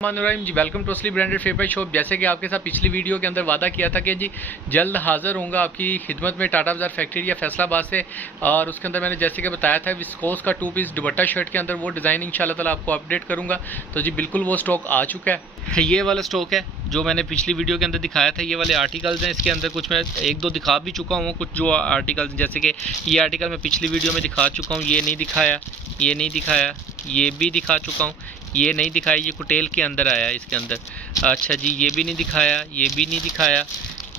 मानुराइम ji, welcome to असली branded फेपर shop. जैसे कि आपके साथ पिछली वीडियो के अंदर वादा किया था कि जी जल्द हाजिर होऊंगा आपकी खिदमत में टाटा बाजार फैक्ट्री या फैसलाबाद से। और उसके अंदर मैंने जैसे कि बताया था विस्कोस का 2 पीस दुपट्टा शर्ट के अंदर वो डिज़ाइन इंशाल्लाह ताला आपको अपडेट करूंगा। तो जी बिल्कुल वो स्टॉक आ चुका है। ये वाला स्टॉक है जो मैंने पिछली वीडियो के अंदर दिखाया था। ये वाले आर्टिकल्स हैं, इसके अंदर कुछ मैं एक दो दिखा भी चुका हूँ। कुछ जो आर्टिकल्स जैसे कि ये आर्टिकल मैं पिछली वीडियो में दिखा चुका हूँ, ये नहीं दिखाया, ये नहीं दिखाया, ये भी दिखा चुका हूँ, ये नहीं दिखाया, ये कुटेल के अंदर आया इसके अंदर। अच्छा जी, ये भी नहीं दिखाया, ये भी नहीं दिखाया,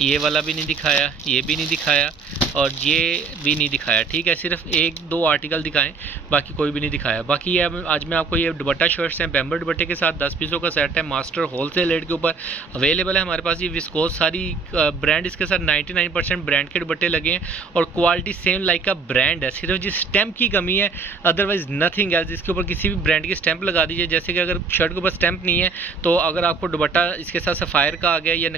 ये वाला भी नहीं दिखाया, ये भी नहीं दिखाया और ये भी नहीं दिखाया। ठीक है, सिर्फ एक दो आर्टिकल दिखाएं, बाकी कोई भी नहीं दिखाया। बाकी ये आज मैं आपको ये दुपट्टा शर्ट्स हैं बैम्बर दुपट्टे के साथ 10 पीसों का सेट है। मास्टर होलसेल रेट के ऊपर अवेलेबल है हमारे पास। ये विस्कोस सारी ब्रांड इसके साथ 99% ब्रांड के दुपट्टे लगे हैं और क्वालिटी सेम लाइक का ब्रांड है। सिर्फ जिस स्टैम्प की कमी है, अदरवाइज नथिंग एल्स। इसके ऊपर किसी भी ब्रांड की स्टैंप लगा दीजिए। जैसे कि अगर शर्ट के ऊपर स्टैंप नहीं है तो अगर आपको दुपट्टा इसके साथ सफ़ायर का आ गया या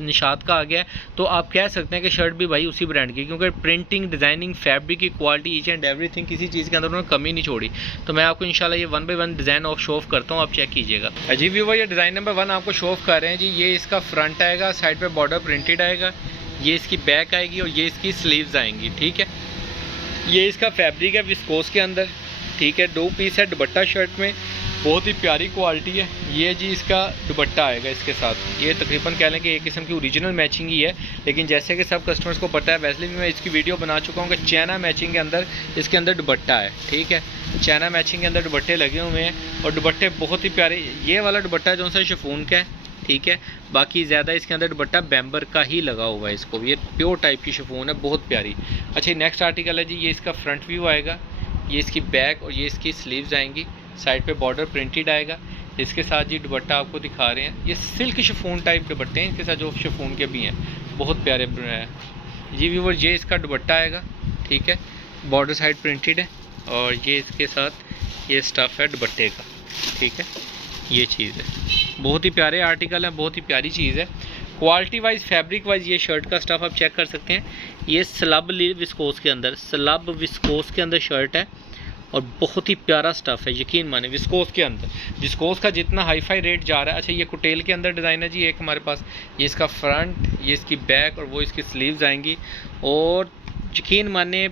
निशात का आ गया तो आप कह सकते हैं कि शर्ट भी भाई उसी ब्रांड की, क्योंकि प्रिंटिंग, डिज़ाइनिंग, फैब्रिक की क्वालिटी, ईच एंड एवरीथिंग, किसी चीज़ के अंदर उन्होंने कमी नहीं छोड़ी। तो मैं आपको इंशाल्लाह ये 1 by 1 design of show off करता हूँ, आप चेक कीजिएगा। जी व्यूअर, ये डिज़ाइन नंबर 1 आपको शो ऑफ कर रहे हैं जी। ये इसका फ्रंट आएगा, साइड पे बॉर्डर प्रिंटेड आएगा, ये इसकी बैक आएगी और ये इसकी स्लीव्स आएंगी। ठीक है, ये इसका फैब्रिक है विस्कोस के अंदर। ठीक है, 2 पीस है दुपट्टा शर्ट में, बहुत ही प्यारी क्वालिटी है। ये जी इसका दुपट्टा आएगा इसके साथ। ये तकरीबन कह लें कि एक किस्म की ओरिजिनल मैचिंग ही है, लेकिन जैसे कि सब कस्टमर्स को पता है, वैसे भी मैं इसकी वीडियो बना चुका हूँ कि चाइना मैचिंग के अंदर इसके अंदर दुपट्टा है। ठीक है, चाइना मैचिंग के अंदर दुपट्टे लगे हुए हैं और दुपट्टे बहुत ही प्यारे। ये वाला दुपट्टा जो सा शिफॉन का है, ठीक है, बाकी ज़्यादा इसके अंदर दुपट्टा बैम्बर का ही लगा हुआ है। इसको ये प्योर टाइप की शिफॉन है, बहुत प्यारी। अच्छा, नेक्स्ट आर्टिकल है जी, ये इसका फ्रंट व्यू आएगा, ये इसकी बैक और ये इसकी स्लीव्स आएंगी, साइड पे बॉर्डर प्रिंटेड आएगा। इसके साथ जी दुपट्टा आपको दिखा रहे हैं, ये सिल्क शिफॉन टाइप दुपट्टे हैं, इसके साथ जो शिफॉन के भी हैं, बहुत प्यारे हैं जी व्यूअर। ये इसका दुपट्टा आएगा, ठीक है, बॉर्डर साइड प्रिंटेड है और ये इसके साथ ये स्टफ़ है दुपट्टे का। ठीक है, ये चीज़ है, बहुत ही प्यारे आर्टिकल है, बहुत ही प्यारी चीज़ है। क्वालिटी वाइज, फैब्रिक वाइज ये शर्ट का स्टफ़ आप चेक कर सकते हैं। ये स्लब विस्कोस के अंदर, स्लब विस्कोस के अंदर शर्ट है और बहुत ही प्यारा स्टफ़ है, यकीन माने। विस्कोस के अंदर, विस्कोस का जितना हाई फाई रेट जा रहा है। अच्छा, ये कुटेल के अंदर डिज़ाइन है जी एक हमारे पास। ये इसका फ्रंट, ये इसकी बैक और वो इसकी स्लीव्स आएंगी और यकीन माने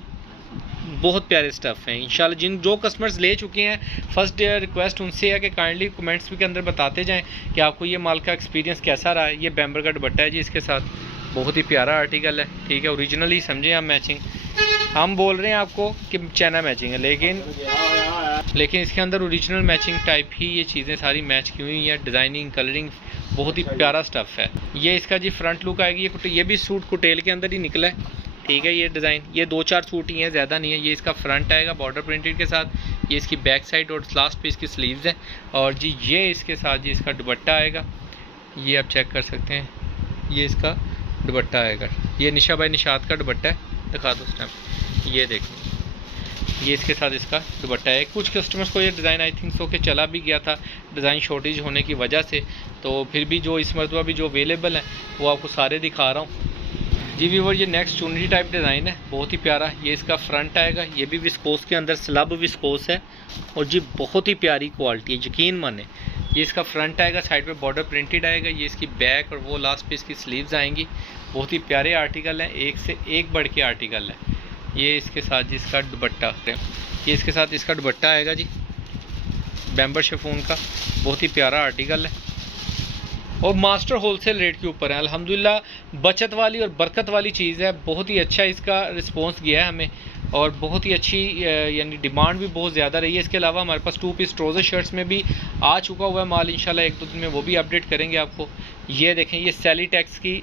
बहुत प्यारे स्टफ़ हैं। इंशाल्लाह जो कस्टमर्स ले चुके हैं, फर्स्ट रिक्वेस्ट उनसे है कि काइंडली कमेंट्स के अंदर बताते जाएं कि आपको ये माल का एक्सपीरियंस कैसा रहा है। ये बैम्बर का दुपट्टा है जी इसके साथ, बहुत ही प्यारा आर्टिकल है। ठीक है, ओरिजिनल ही समझें हम मैचिंग। हम बोल रहे हैं आपको कि चाइना मैचिंग है, लेकिन इसके अंदर ओरिजिनल मैचिंग टाइप ही ये चीज़ें सारी मैच की हुई हैं। डिज़ाइनिंग, कलरिंग, बहुत ही प्यारा स्टफ़ है। ये इसका जी फ्रंट लुक आएगी। ये भी सूट कुटेल के अंदर ही निकला है। ठीक है, ये डिज़ाइन, ये 2-4 सूट ही हैं, ज़्यादा नहीं है। ये इसका फ्रंट आएगा बॉर्डर प्रिंटेड के साथ, ये इसकी बैक साइड और लास्ट पे इसकी स्लीव्स हैं और जी ये इसके साथ जी इसका दुपट्टा आएगा। ये आप चेक कर सकते हैं, ये इसका दुपट्टा आएगा। ये निशा बाई निशात का दुपट्टा है, दिखा दो उस टाइम। ये देखिए, ये इसके साथ इसका दुपट्टा है। कुछ कस्टमर्स को ये डिज़ाइन आई थिंक सो के चला भी गया था डिज़ाइन शॉर्टेज होने की वजह से, तो फिर भी जो इस मरतबा भी जो अवेलेबल हैं वो आपको सारे दिखा रहा हूँ जी व्यूअर। ये नेक्स्ट चुनरी टाइप डिज़ाइन है, बहुत ही प्यारा। ये इसका फ्रंट आएगा, ये भी विस्कोस के अंदर, स्लब विस्कोस है और जी बहुत ही प्यारी क्वालिटी है, यकीन माने। ये इसका फ्रंट आएगा, साइड पे बॉर्डर प्रिंटेड आएगा, ये इसकी बैक और वो लास्ट पे इसकी स्लीव्स आएंगी। बहुत ही प्यारे आर्टिकल हैं, एक से एक बढ़ के आर्टिकल है। ये इसके साथ जी इसका दुपट्टा, ये इसके साथ इसका दुपट्टा आएगा जी बैम्बर शिफॉन का, बहुत ही प्यारा आर्टिकल है और मास्टर होलसेल रेट के ऊपर है। अल्हम्दुलिल्लाह बचत वाली और बरकत वाली चीज़ है। बहुत ही अच्छा इसका रिस्पांस गया है हमें और बहुत ही अच्छी यानी डिमांड भी बहुत ज़्यादा रही है। इसके अलावा हमारे पास 2 पीस ट्राउज़र शर्ट्स में भी आ चुका हुआ है माल, इंशाल्लाह 1-2 दिन में वो भी अपडेट करेंगे आपको। ये देखें, ये सेलीटेक्स की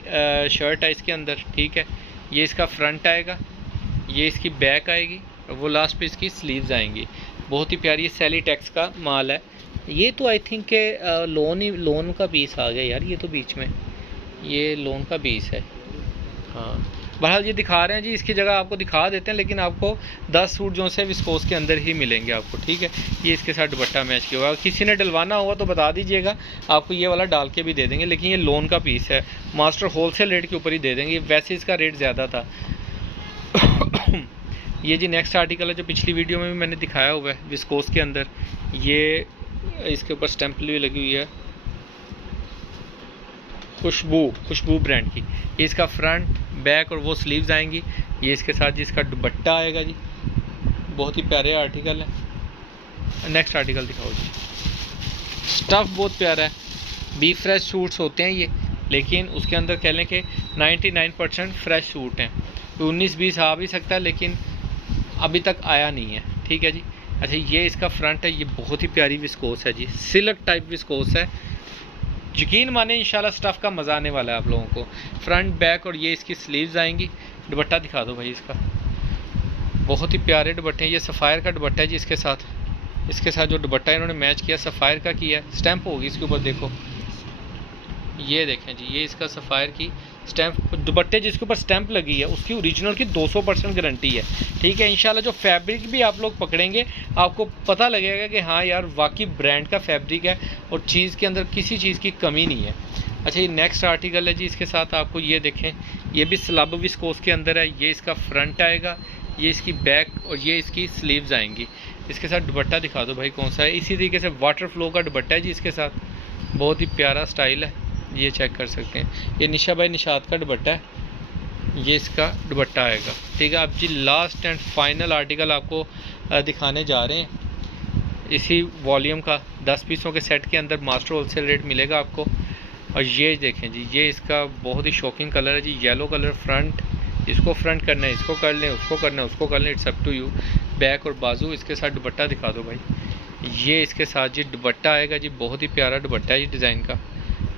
शर्ट है इसके अंदर। ठीक है, ये इसका फ्रंट आएगा, ये इसकी बैक आएगी और वो लास्ट पे इसकी स्लीव्स आएंगी। बहुत ही प्यारी सेलीटेक्स का माल है। ये तो आई थिंक के लोन का पीस आ गया यार, ये तो बीच में ये लोन का पीस है। हाँ, बहरहाल ये दिखा रहे हैं जी, इसकी जगह आपको दिखा देते हैं, लेकिन आपको 10 सूट जो से विस्कोस के अंदर ही मिलेंगे आपको। ठीक है, ये इसके साथ दुपट्टा मैच किया हुआ। किसी ने डलवाना होगा तो बता दीजिएगा, आपको ये वाला डाल के भी दे देंगे, लेकिन ये लोन का पीस है, मास्टर होलसेल रेट के ऊपर ही दे देंगे। वैसे इसका रेट ज़्यादा था। ये जी नेक्स्ट आर्टिकल है जो पिछली वीडियो में भी मैंने दिखाया हुआ है विस्कोस के अंदर। ये इसके ऊपर स्टैंप भी लगी हुई है खुशबू ब्रांड की। ये इसका फ्रंट बैक और वो स्लीव्स आएंगी। ये इसके साथ जी इसका दुपट्टा आएगा जी, बहुत ही प्यारे आर्टिकल है। नेक्स्ट आर्टिकल दिखाओ जी। स्टफ़ बहुत प्यारा है, बी फ्रेश सूट्स होते हैं ये, लेकिन उसके अंदर कह लें कि 99% फ्रेश सूट हैं। 19-20 आ भी सकता है लेकिन अभी तक आया नहीं है, ठीक है जी। अच्छा, ये इसका फ्रंट है, ये बहुत ही प्यारी विस्कोस है जी, सिल्क टाइप विस्कोस है। यकीन माने इंशाल्लाह स्टफ़ का मज़ा आने वाला है आप लोगों को। फ्रंट बैक और ये इसकी स्लीव्स आएंगी। दुपट्टा दिखा दो भाई इसका, बहुत ही प्यारे दुपट्टे हैं। ये सफ़ायर का दुपट्टा है जी, इसके साथ जो दुपट्टा इन्होंने मैच किया सफ़ायर का किया है, स्टैंप होगी इसके ऊपर देखो, ये देखें जी, ये इसका सफ़ायर की स्टैंप दुपट्टे जिसके ऊपर स्टैंप लगी है उसकी ओरिजिनल की 200% गारंटी है, ठीक है। इंशाल्लाह जो फैब्रिक भी आप लोग पकड़ेंगे आपको पता लगेगा कि हाँ यार वाकई ब्रांड का फैब्रिक है और चीज़ के अंदर किसी चीज़ की कमी नहीं है। अच्छा, ये नेक्स्ट आर्टिकल है जी, इसके साथ आपको ये देखें, ये भी स्लब विस्कोस के अंदर है। ये इसका फ्रंट आएगा, ये इसकी बैक और ये इसकी स्लीव्स आएंगी। इसके साथ दुपट्टा दिखा दो भाई कौन सा है। इसी तरीके से वाटर फ्लो का दुपट्टा है जी इसके साथ, बहुत ही प्यारा स्टाइल है, ये चेक कर सकते हैं। ये निशा भाई निशात का दुपट्टा है, ये इसका दुपट्टा आएगा, ठीक है। अब जी लास्ट एंड फाइनल आर्टिकल आपको दिखाने जा रहे हैं। इसी वॉल्यूम का 10 पीसों के सेट के अंदर मास्टर होलसेल रेट मिलेगा आपको। और ये देखें जी, ये इसका बहुत ही शॉकिंग कलर है जी, येलो कलर। फ्रंट, इसको फ्रंट करना है, इसको कर लें, उसको करना है, उसको कर लें, it's up to you. Back और बाजू, इसके साथ दुपट्टा दिखा दो भाई। ये इसके साथ जी दुपट्टा आएगा जी, बहुत ही प्यारा दुपट्टा है जी डिज़ाइन का,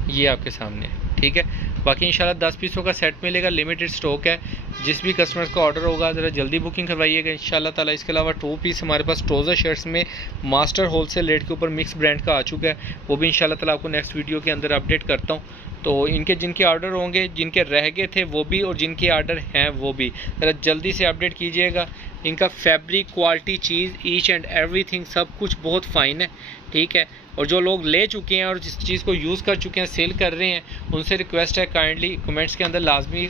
ये आपके सामने, ठीक है। बाकी इंशाल्लाह 10 पीसों का सेट मिलेगा, लिमिटेड स्टॉक है। जिस भी कस्टमर्स का ऑर्डर होगा ज़रा जल्दी बुकिंग करवाइएगा इंशाल्लाह ताला। इसके अलावा 2 पीस हमारे पास ट्राउज़र शर्ट्स में मास्टर होलसेल रेट के ऊपर मिक्स ब्रांड का आ चुका है, वो भी इंशाल्लाह ताला आपको नेक्स्ट वीडियो के अंदर अपडेट करता हूँ। तो इनके जिनके ऑर्डर होंगे, जिनके रह गए थे वो भी और जिनके ऑर्डर हैं वो भी ज़रा जल्दी से अपडेट कीजिएगा। इनका fabric, quality, cheese, each and everything सब कुछ बहुत फ़ाइन है, ठीक है। और जो लोग ले चुके हैं और जिस चीज़ को यूज़ कर चुके हैं, सेल कर रहे हैं, उनसे रिक्वेस्ट है काइंडली कमेंट्स के अंदर लाजमी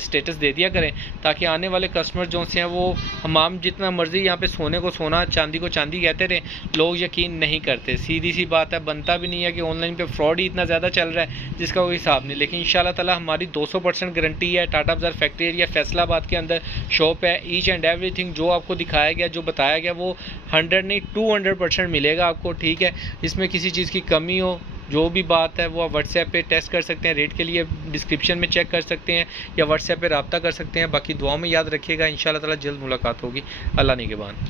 स्टेटस दे दिया करें, ताकि आने वाले कस्टमर जो से हैं वो हमाम जितना मर्ज़ी यहाँ पे सोने को सोना, चांदी को चांदी कहते रहे, लोग यकीन नहीं करते। सीधी सी बात है, बनता भी नहीं है कि ऑनलाइन पे फ्रॉड ही इतना ज़्यादा चल रहा है जिसका कोई हिसाब नहीं। लेकिन इंशाल्लाह ताला हमारी 200% गारंटी है। टाटा बाज़ार फैक्ट्री एरिया फैसलाबाद के अंदर शॉप है। ईच एंड एवरीथिंग जो आपको दिखाया गया, जो बताया गया, वो 100 नहीं 200% मिलेगा आपको, ठीक है। इसमें किसी चीज़ की कमी हो, जो भी बात है वो आप व्हाट्सएप पे टेस्ट कर सकते हैं। रेट के लिए डिस्क्रिप्शन में चेक कर सकते हैं या व्हाट्सएप पे रब्ता कर सकते हैं। बाकी दुआओं में याद रखिएगा, इंशाल्लाह ताला जल्द मुलाकात होगी। अल्लाह निगहबान।